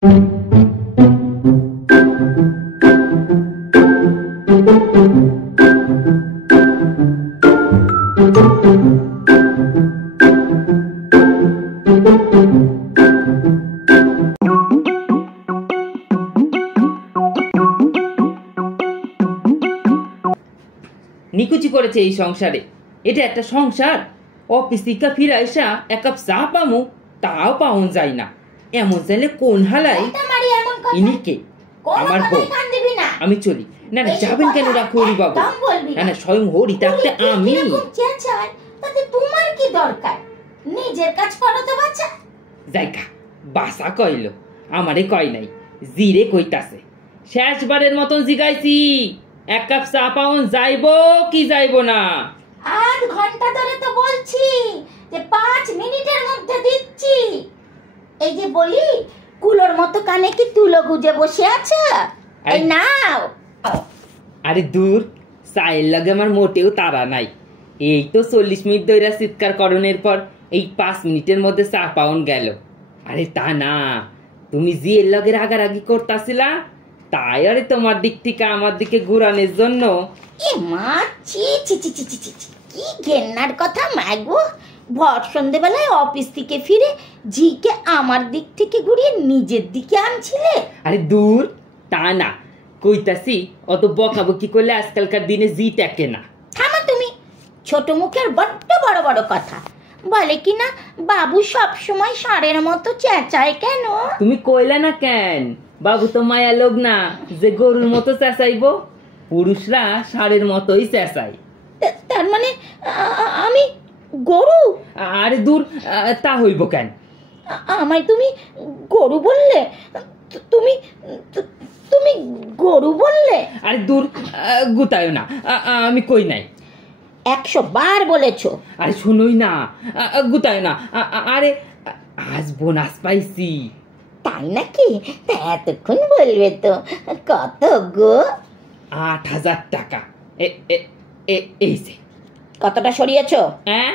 নিকুচি করেছে এই সংসারে। এটা একটা সংসার? অফিস থেকে ফিরে আসা এক কাপ চা পামু তাও পাওন যায় না। এমন চাইলে কোন হালাই ইনিকে আমার বউ। আমি চলি। না না যাবেন কেন রাখো হরি বাবু? না না স্বয়ং হরি থাকতে আমি। তোমার কি দরকার? নিজের কাজ করো তো বাচ্চা। যাইকা বাসা কইল আমারে কয় নাই, জিরে কইতাছে। শেষবারের মতন জিগাইছি, এক কাপ চা পাওন যাইবো কি যাইবো না? আধ ঘন্টা ধরে তো বলছি যে 5 মিনিটের মধ্যে দিচ্ছি। এই যে বলি কুলোর মতো কানে কি তুলো গুজে বসে আছো? এই নাও। আরে দূর, চায়ের লাগে আমার মোটেও তাড়া নাই। এই তো 40 মিনিট ধরে চিৎকার করণের পর এই 5 মিনিটের মধ্যে চা পাওন গেল। আরে তা না, তুমি যে এর লগে রাগারাগি করতাছিলা তাই আরে তোমার দিক থেকে আমার দিকে ঘুরানোর জন্য। এ মা চি চি চি চি চি চি, কি ঘেন্নার কথা মাগো। ভর সন্ধ্যেবেলায় অফিস থেকে ফিরে জিকে আমার দিক থেকে ঘুরিয়ে নিজের দিকে আনছিলে। আরে দূর, তা না, কইতাছি অত বকাবকি করলে আজকালকার দিনে জি টেকে না। থামো তুমি, ছোট মুখের বড্ড বড় বড় কথা। বলে কি না বাবু সব সময় ষাঁড়ের মতো চেঁচায় কেন? তুমি কইলা না কেন? বাবু তো মায়া লোক না যে গরুর মতো চেঁচাইবো। পুরুষরা ষাঁড়ের মতোই চেঁচায়। তার মানে আমি গরু? আরে দূর, তা হইব কেন? আমায় তুমি গরু বললে? তুমি তুমি গরু বললে? আরে দূর, গুতায় না, আমি কই নাই। 100 বার বলেছ। আরে শুনোই না, গুতায় না। আরে আজ বোনাস পাইছি। তাই নাকি? তা এতক্ষণ বলবে তো। কত গো? 8,000 টাকা। এই যে। কতটা সরিয়েছ? হ্যাঁ,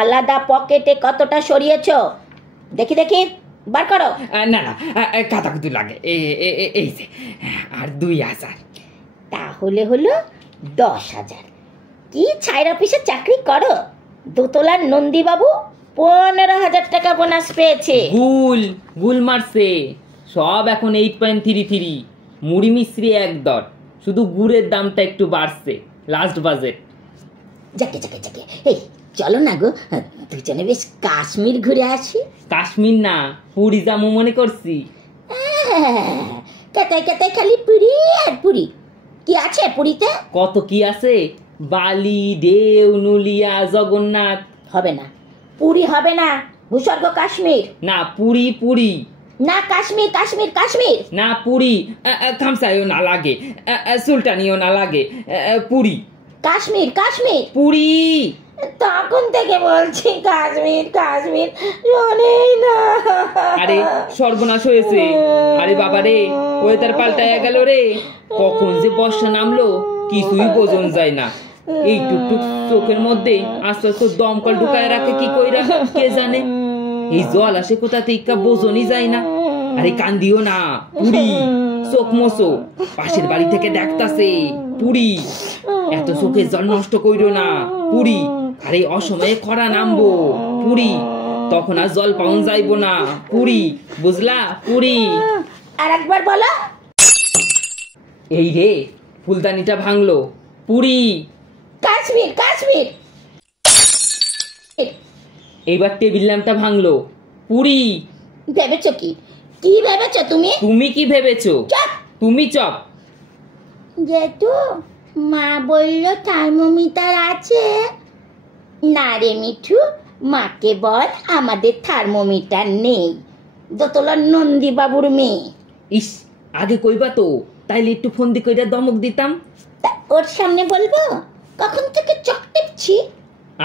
আলাদা পকেটে কতটা সরিয়েছ দেখি দেখি, বার করো। না না, কাটাকুটি লাগে। এই যে, আর 2,000। তাহলে হলো 10,000। কি ছাইর অফিসে চাকরি করো? দোতলার নন্দীবাবু 15,000 টাকা বোনাস পেয়েছে। গুল মারছে। সব এখন 8.33। মুড়ি মিশ্রি 1 দর, শুধু গুড়ের দামটা একটু বাড়ছে লাস্ট বাজেট। যাকে যাকে যাকে, এই চলো না গো, দুজনে বেশ কাশ্মীর ঘুরে আসি। কাশ্মীর না, পুরী যাবো মনে করছি। কেতায় কেতায় খালি পুরি আর পুরি। কি আছে পুরীতে? কত কি আছে, বালি, ঢেউ, নুলিয়া, জগন্নাথ। হবে না, পুরি হবে না, ভূস্বর্গ কাশ্মীর। না পুরি পুরি না, কাশ্মীর কাশ্মীর কাশ্মীর। না পুরি, খামসাইও না লাগে, সুলতানিও না লাগে, পুরি। কাশ্মীর কাশ্মীর পুরি। তখন থেকে বলছি কাশ্মীর কাশ্মীর, শোনেই না। আরে সর্বনাশ হয়েছে। আরে বাবা রে, ওয়েদার পাল্টায়া গেল রে। কখন যে বর্ষা নামলো কিছুই বোঝন যায় না। এই টুকটুক চোখের মধ্যে আস্তে আস্তে দমকল ঢুকায় রাখে কি কইরা কে জানে। এই জল আসে কোথা থেকে বোঝনই যায় না। আরে কান্দিও না, পুরি। চোখ মোছো, পাশের বাড়ি থেকে দেখতাছে। পুরি। এত চোখের জল নষ্ট কইরো না, পুরি। আরে অসময়ে খরা নামবো, পুরি। তখন আর জল পাউন যাইবো না, পুরি। বুঝলা? পুরি। আর একবার বলো। এই রে, ফুলদানিটা ভাঙলো, পুরি। কাশ্মীর কাশ্মীর। এইবার টেবিল ল্যাম্পটা ভাঙলো, পুরি। ভেবেছো কি? কি ভেবেছো তুমি? তুমি কি ভেবেছো? চুপ। তুমি চপ। যেহেতু মা বললো থার্মোমিটার আছে। না রে মিঠু, মাকে বল আমাদের থার্মোমিটার নেই। দোতলার নন্দী বাবুর মেয়ে। ইস, আগে কইবা তো, তাইলে একটু ফোন দি কইরা দমক দিতাম। তা ওর সামনে বলবো? কখন থেকে চক টিপছি।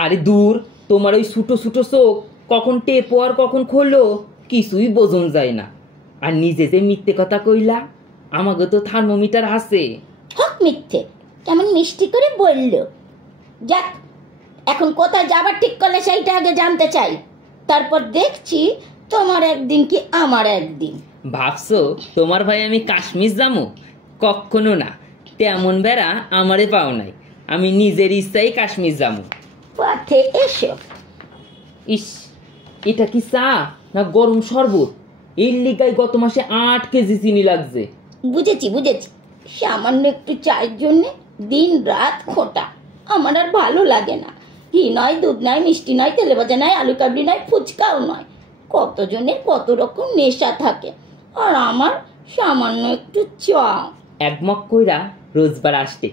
আরে দূর, তোমার ওই ছোটো ছোটো চোখ কখন টেপো আর কখন খোলো কিছুই বোঝন যায় না। আর নিজে যে মিথ্যে কথা কইলা, আমাকে তো থার্মোমিটার আছে। হক মিথ্যে, কেমন মিষ্টি করে বললো। যাক, এখন কোথায় যাবার ঠিক করলে সেইটা আগে জানতে চাই। তারপর দেখছি তোমার একদিন কি আমার একদিন। ভাবছো তোমার ভাই আমি কাশ্মীর যাবো? কখনো না, তেমন বেড়া আমারে পাও নাই। আমি নিজের ইচ্ছাই কাশ্মীর যাবো। পথে এসো। ইস, এটা কি চা না গরম শরবত? এই লিগায় গত মাসে 8 কেজি চিনি লাগছে। বুঝেছি বুঝেছি, সামান্য একটু চায়ের জন্য দিন রাত খোটা। আমার আর ভালো লাগে না। ঘি নয়, দুধ নয়, মিষ্টি নয়, তেলে ভাজা নয়, আলু কাবলি নয়, ফুচকাও নয়। কতজনের কত রকম নেশা থাকে, আর আমার সামান্য একটু চা। একমক কইরা রোজবার আসতে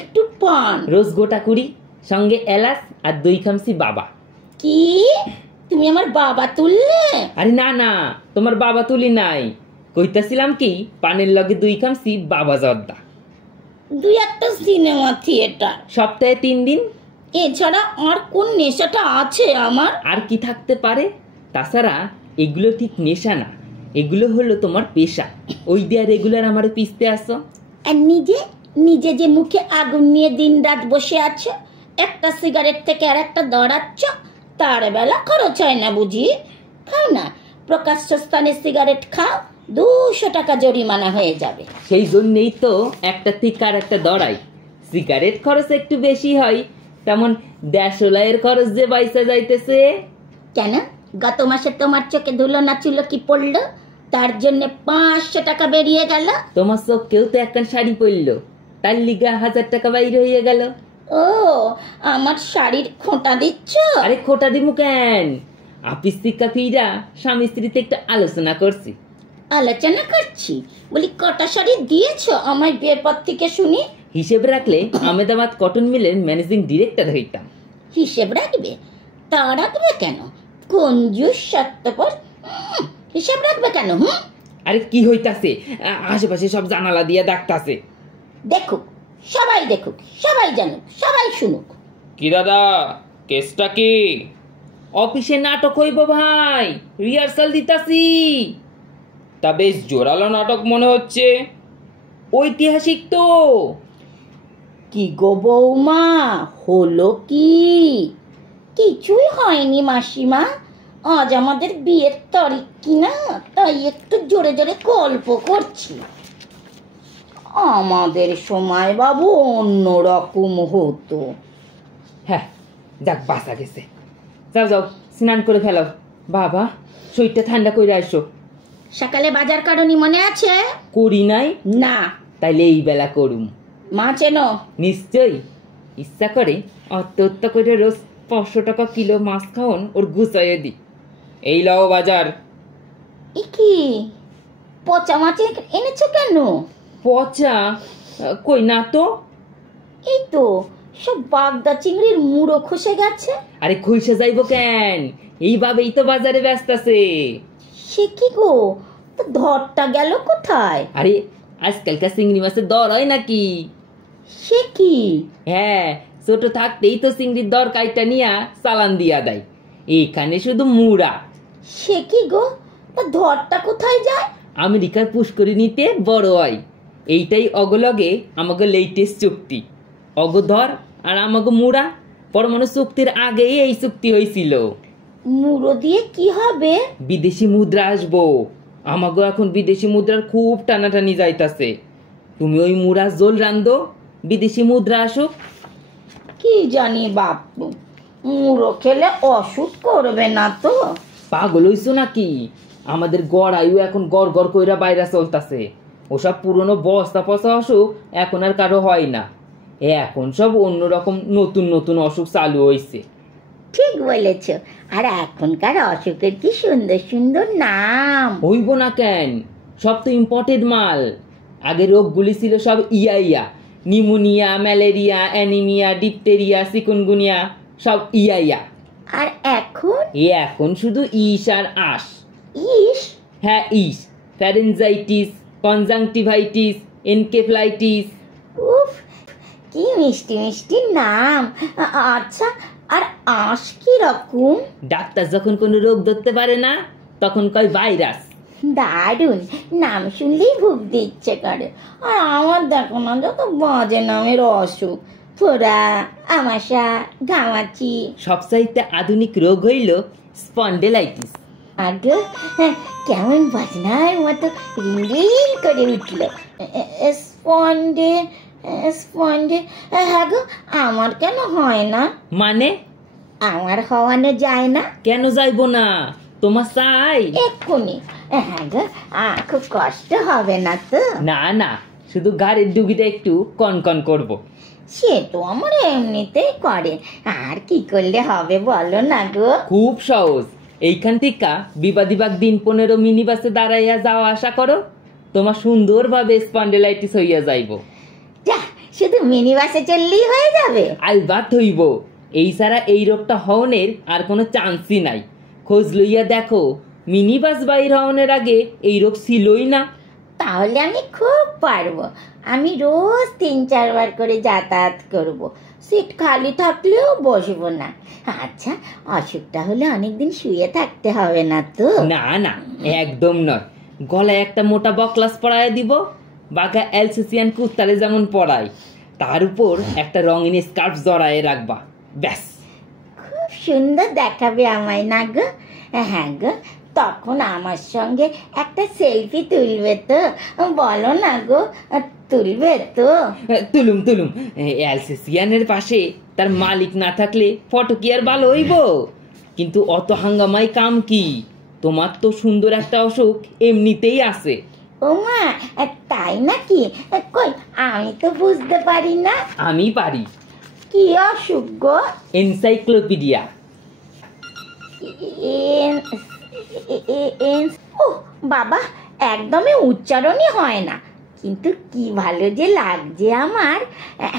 একটু পান। রোজ গোটা কুড়ি, সঙ্গে এলাচ আর 2 খামসি বাবা। কি তুমি আমার বাবা তুললে? আরে না না, তোমার বাবা তুলি নাই। কইতাছিলাম কি, পানের লগে 2 খামসি বাবা জর্দা। 2-1টা সিনেমা থিয়েটার, সপ্তাহে 3 দিন। এছাড়া আর কোন নেশাটা আছে আমার? আর কি থাকতে পারে? তাছাড়া এগুলো ঠিক নেশা না, এগুলো হলো তোমার পেশা। ওই দিয়া রেগুলার আমারে পিছতে আসো। আর নিজে নিজে যে মুখে আগুন নিয়ে দিন রাত বসে আছো, একটা সিগারেট থেকে আর একটা দৌড়াচ্ছ, তার বেলা খরচ হয় না বুঝি? খাও না, প্রকাশ্য স্থানে সিগারেট খাও, 200 টাকা জরিমানা হয়ে যাবে। সেই জন্যেই তো একটা থেকে আর একটা দড়াই। সিগারেট খরচ একটু বেশি হয়, তেমন দেশলাইয়ের খরচ যে বাইসা যাইতেছে। কেন, গত মাসে তোমার চোখে ধুলো না ছিল কি পড়লো, তার জন্য 500 টাকা বেরিয়ে গেল। তোমার চোখকেও তো একটা শাড়ি পরলো, তার লিগা 1000 টাকা বাইরে হয়ে গেল। ও, আমার শাড়ির খোঁটা দিচ্ছ? আরে খোটা দিমু কেন? আপিস থেকে ফিরা স্বামী স্ত্রীতে একটা আলোচনা করছি। আলোচনা করছি বলি, কটা শাড়ি দিয়েছো আমায় বিয়ের পর থেকে শুনি? হিসেব রাখলে আহমেদাবাদ কটন মিলের ম্যানেজিং ডিরেক্টর হইতাম। হিসেব রাখবে? তা রাখবে কেন? কঞ্জুস স্বার্থপর। হিসেব রাখবে কেন? আরে কি হইতাছে? আশেপাশে সব জানালা দিয়ে ডাকতাছে। দেখুক, সবাই দেখুক, সবাই জানুক, সবাই শুনুক। কি দাদা, কেসটা কি? অফিসে নাটক হইব ভাই, রিহার্সাল দিতাছি। তা বেশ জোরালো নাটক মনে হচ্ছে, ঐতিহাসিক তো। কি গো বৌমা, হলো কি? কিছুই হয়নি মাসিমা, আজ আমাদের বিয়ের তারিখ কিনা, তাই একটু জোরে জোরে গল্প করছি। আমাদের সময় বাবু অন্যরকম হতো। হ্যাঁ, যাক বাঁচা গেছে। যাও যাও, স্নান করে ফেলাও। বাবা, শরীরটা ঠান্ডা করে আসো। সকালে বাজার কারণি মনে আছে? করি নাই? না। তাইলে এই বেলা করুম। মাছ এনো? নিশ্চয়ই। ইচ্ছা করে আত্মহত্যা করে রোজ 500 টাকা কিলো মাছ খাওন ওর গুছাইয়ে দি। এই লাও বাজার। কি পচা মাছ এনেছো কেন? পচা? কই না তো। এই তো সব বাগদা চিংড়ির মুড়ো খসে গেছে। আরে খইসা যাইব কেন, এইভাবেই তো বাজারে ব্যস্ত আছে। সে কি গো, তো ধরটা গেল কোথায়? আরে আজকালকার চিংড়ি মাছের দর হয় নাকি? সে কি? হ্যাঁ, ছোট থাকতেই তো চিংড়ির দর কাইটা নিয়া চালান দিয়া দেয়। এখানে শুধু মুড়া। সে কি গো, তা ধরটা কোথায় যায়? আমেরিকার পুষ্করিণীতে বড় হয়। এইটাই অগলগে আমাকে লেটেস্ট চুক্তি। অগধর আর আমাকে মুড়া পরমাণু চুক্তির আগেই এই চুক্তি হয়েছিল। মুড়ো দিয়ে কি হবে? বিদেশি মুদ্রা আসবো। আমাকে এখন বিদেশি মুদ্রার খুব টানাটানি যাইতাছে। তুমি ওই মুড়া জোল রান্ধো, বিদেশি মুদ্রা আসুক। কি জানি বাপু, মুড়ো খেলে অসুখ করবে না তো? পাগল হইছো নাকি? আমাদের গড় আয়ু এখন গড় গড় কইরা বাইরে চলতাছে। ওসব পুরনো বস্তা পচা অসুখ এখন আর কারো হয় না। এখন সব অন্যরকম নতুন নতুন অসুখ চালু হয়েছে। ঠিক বলেছ। আর এখনকার অসুখের কি সুন্দর সুন্দর নাম। হইব না কেন, সব তো ইম্পোর্টেড মাল। আগে রোগগুলি ছিল সব ইয়া, নিউমোনিয়া, ম্যালেরিয়া, অ্যানিমিয়া, ডিপটেরিয়া, চিকুনগুনিয়া, সব ইয়া। আর এখন? এখন শুধু ইস আর আস। ইস? হ্যাঁ, ইস। ফ্যারেনজাইটিস, কনজাংটিভাইটিস, এনকেফ্লাইটিস। উফ, কি মিষ্টি মিষ্টি নাম। আচ্ছা, আর আঁশ কি রকম? ডাক্তার যখন কোনো রোগ ধরতে পারে না, তখন কয় ভাইরাস। দারুণ নাম, শুনলেই ভুগ দিচ্ছে করে। আর আমার দেখো না, যত বাজে নামের অসুখ, ফোড়া, আমাশা, ঘামাচি। সবচাইতে আধুনিক রোগ হইল স্পন্ডেলাইটিস। আগে কেমন বাজনার মতো রিং করে উঠলো। স্পন্ডে স্পন্ডে। হ্যাঁ গো, আমার কেন হয় না? মানে আমার হওয়ানো যায় না? কেন যাইবো না? তোমার চাই এক্ষুনি। হ্যাঁ গো, খুব কষ্ট হবে না তো? না না, শুধু গাড়ির ডুবিটা একটু কনকন করব। সে তো আমার এমনিতেই করে, আর কি করলে হবে বলো না গো? খুব সহজ। এইখান থেকে বিবাদীবাগ দিন 15 মিনি বাসে দাঁড়াইয়া যাওয়া আসা করো, তোমার সুন্দরভাবে স্পন্ডেলাইটিস হইয়া যাইব। যা, শুধু মিনি বাসে চললেই হয়ে যাবে? আলবাত হইব। এই ছাড়া এই রোগটা হওনের আর কোনো চান্সই নাই। খোঁজ লইয়া দেখো, মিনি বাস বাইর হওনের আগে এই রোগ ছিলই না। তাহলে আমি খুব পারবো। আমি রোজ 3-4 বার করে যাতায়াত করব, সিট খালি থাকলেও বসবো না। আচ্ছা, অসুখটা হলে অনেকদিন শুয়ে থাকতে হবে না তো? না না, একদম নয়। গলায় একটা মোটা বকলাস পরায় দিব, বাঘা এলসিসিয়ান কুস্তারে যেমন পরায়, তার উপর একটা রঙিন স্কার্ফ জড়ায় রাখবা, ব্যাস। খুব সুন্দর দেখাবে আমায় না গো? হ্যাঁ গো, তখন আমার সঙ্গে একটা সেলফি তুলবে তো? বলো না গো, তুলবে তো? তুলুম তুলুম। এলসিসিয়ানের পাশে তার মালিক না থাকলে ফটো কি আর ভালো হইব? কিন্তু অত হাঙ্গামাই কাম কি? তোমার তো সুন্দর একটা অসুখ এমনিতেই আছে। ওমা, তাই নাকি? কই, আমি তো বুঝতে পারি না। আমি পারি। কি অসুখ গো? এনসাইক্লোপিডিয়া। ও বাবা, একদমই উচ্চারণই হয় না, কিন্তু কি ভালো যে লাগছে আমার।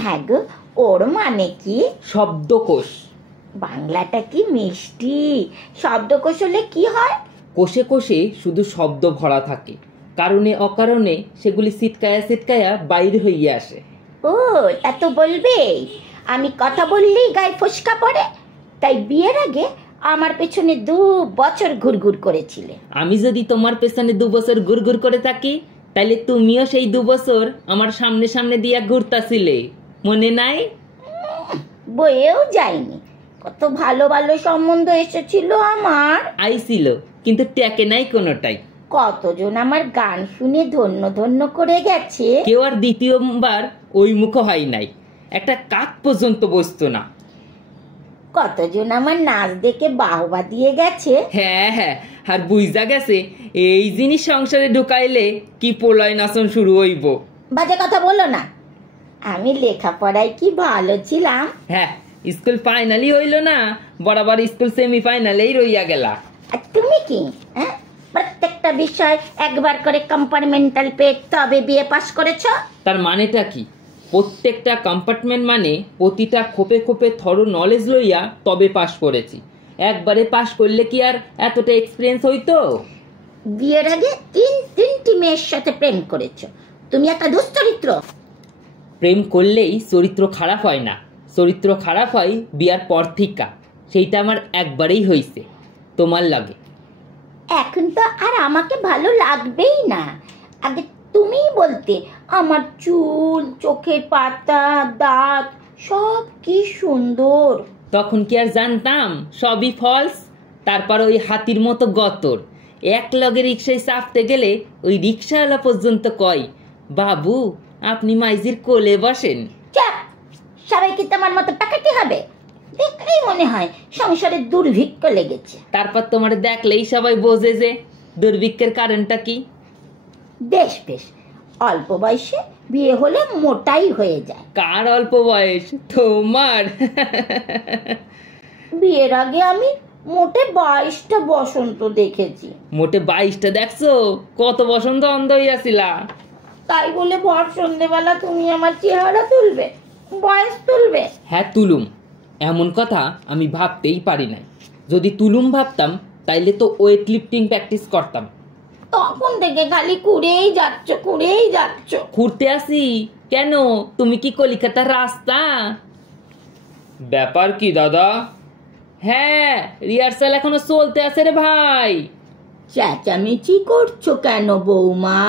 হ্যাঁ গো, ওর মানে কি? শব্দকোষ। বাংলাটা কি মিষ্টি। শব্দকোষ হলে কি হয়? কোষে কোষে শুধু শব্দ ভরা থাকে, কারণে অকারণে সেগুলি সিটকায়া সিটকায়া বাইরে হইয়া আসে। ও, তা তো বলবেই। আমি কথা বললেই গায়ে ফসকা পড়ে, তাই বিয়ের আগে আমার পেছনে 2 বছর ঘুরঘুর করেছিলে। আমি যদি তোমার পেছনে 2 বছর ঘুরঘুর করে থাকি, তাইলে তুমিও সেই 2 বছর আমার সামনে সামনে দিয়া ঘুরতাছিলে, মনে নাই? বইয়েও যায়নি। কত ভালো ভালো সম্বন্ধ এসেছিল আমার। আইছিল, কিন্তু টেকে নাই কোনোটাই। কতজন আমার গান শুনে ধন্য ধন্য করে গেছে। কেউ আর দ্বিতীয়বার ওই মুখ হয় নাই, একটা কাক পর্যন্ত বসতো না। কতজন আমার নাচ দেখে বাহবা দিয়ে গেছে। হ্যাঁ হ্যাঁ, আর বুঝা গেছে এই জিনিস সংসারে ঢুকাইলে কি প্রলয় নাচন শুরু হইব। বাজে কথা বলো না। আমি লেখাপড়ায় কি ভালো ছিলাম। হ্যাঁ, স্কুল ফাইনালি হইল না, বরাবর স্কুল সেমিফাইনালেই রইয়া গেলা। আর তুমি কি, প্রত্যেকটা বিষয় একবার করে কম্পার্টমেন্টাল পেয়ে তবে বিয়ে পাস করেছ? তার মানেটা কি? প্রত্যেকটা কম্পার্টমেন্ট মানে প্রতিটা খোপে খোপে থরো নলেজ লইয়া তবে পাশ করেছি। একবারে পাশ করলে কি আর এতটা এক্সপিরিয়েন্স হইতো? বিয়ের আগে 3টি মেয়ের সাথে প্রেম করেছ। তুমি একটা দুশ্চরিত্র। প্রেম করলেই চরিত্র খারাপ হয় না, চরিত্র খারাপ হয় বিয়ার পর থিকা। সেইটা আমার একবারেই হইছে, তোমার লাগে। এখন তো আর আমাকে ভালো লাগবেই না। আগে তুমিই বলতে আমার চুল, চোখের পাতা, দাঁত সব কি সুন্দর। তখন কি আর জানতাম সবই ফলস? তারপর ওই হাতির মতো গতর এক লগে রিক্সায় চাপতে গেলে ওই রিক্সাওয়ালা পর্যন্ত কয়, বাবু আপনি মাইজির কোলে বসেন। চাপ, সবাই কি তোমার মতো টাকাতে হবে? দেখলেই মনে হয় সংসারে দুর্ভিক্ষ লেগেছে। তারপর তোমার দেখলেই সবাই বোঝে যে দুর্ভিক্ষের কারণটা কি। বেশ বেশ, অল্প বয়সে বিয়ে হলে মোটাই হয়ে যায়। কার অল্প বয়স? তোমার। বিয়ের আগে আমি মোটে 22টা বসন্ত দেখেছি। মোটে 22টা দেখছো? কত বসন্ত অন্ধ হইয়াছিলা। তাই বলে ভর সন্ধ্যেবেলা তুমি আমার চেহারা তুলবে, বয়স তুলবে? হ্যাঁ তুলুম, এমন কথা আমি ভাবতেই পারি নাই। যদি তুলুম ভাবতাম তাইলে তো ওয়েট লিফটিং প্র্যাকটিস করতাম। তখন থেকে খালি কুড়েই যাচ্ছ। ঘুরতে আসি কেন? তুমি কি কলিকাতার রাস্তা? ব্যাপার কি দাদা? হ্যাঁ, রিহার্সাল এখনো চলতে আছে রে ভাই। চেঁচামেচি করছো কেন বৌমা?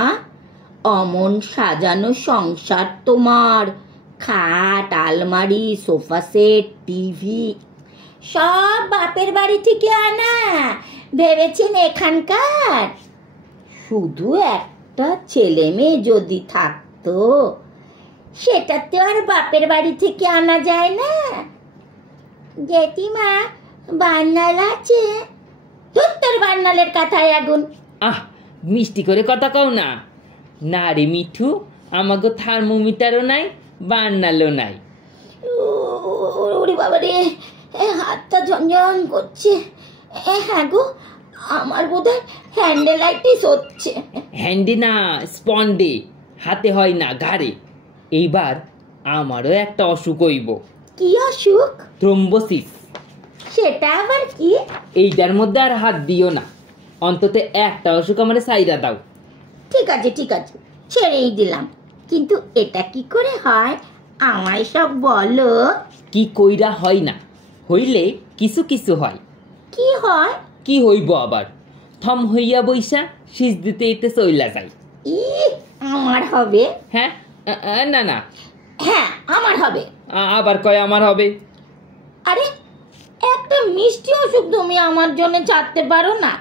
অমন সাজানো সংসার তোমার। খাট, আলমারি, সোফা সেট, টিভি সব বাপের বাড়ি থেকে আনা। ভেবেছেন এখানকার শুধু একটা ছেলে মেয়ে যদি থাকতো, সেটা তো আর বাপের বাড়ি থেকে আনা যায় না। জেঠিমা, বান্নাল আছে? তোর বান্নালের কথায় আগুন। আহ, মিষ্টি করে কথা কও না। না রে মিঠু, আমাকে থার্মোমিটারও নাই, বান্নালও নাই। ওরে বাবা রে, হাতটা ঝনঝন করছে। হ্যাঁ গো, আমার বোধহয় হ্যান্ডেলাইটিস হচ্ছে। হ্যান্ডে না, স্পন্ডে, হাতে হয় না, ঘাড়ে। এইবার আমারও একটা অসুখ হইব। কি অসুখ? থ্রোম্বোসিস। সেটা আবার কি? এইটার মধ্যে আর হাত দিও না, অন্তত একটা অসুখ আমার সাইরা দাও। ঠিক আছে ঠিক আছে, ছেড়েই দিলাম। কিন্তু এটা কি করে হয় আমায় সব বলো। কি কইরা হয় না, হইলে কিছু কিছু হয়। কি হয়? কি হইব আবার, থম হইয়া বইসা শীষ দিতে এতে চইলা যায়। ই, আমার হবে? হ্যাঁ, না না, হ্যাঁ আমার হবে। আবার কয় আমার হবে। আরে, একটা মিষ্টি অসুখ তুমি আমার জন্য ছাড়তে পারো না?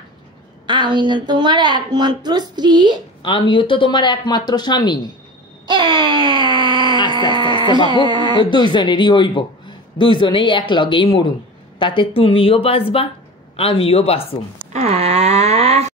আমি না তোমার একমাত্র স্ত্রী। আমিও তো তোমার একমাত্র স্বামী। আচ্ছা আচ্ছা আচ্ছা বাবু, দুইজনেরই হইব, দুইজনেই এক লগেই মরুম, তাতে তুমিও বাঁচবা, আমিও বাঁচুম।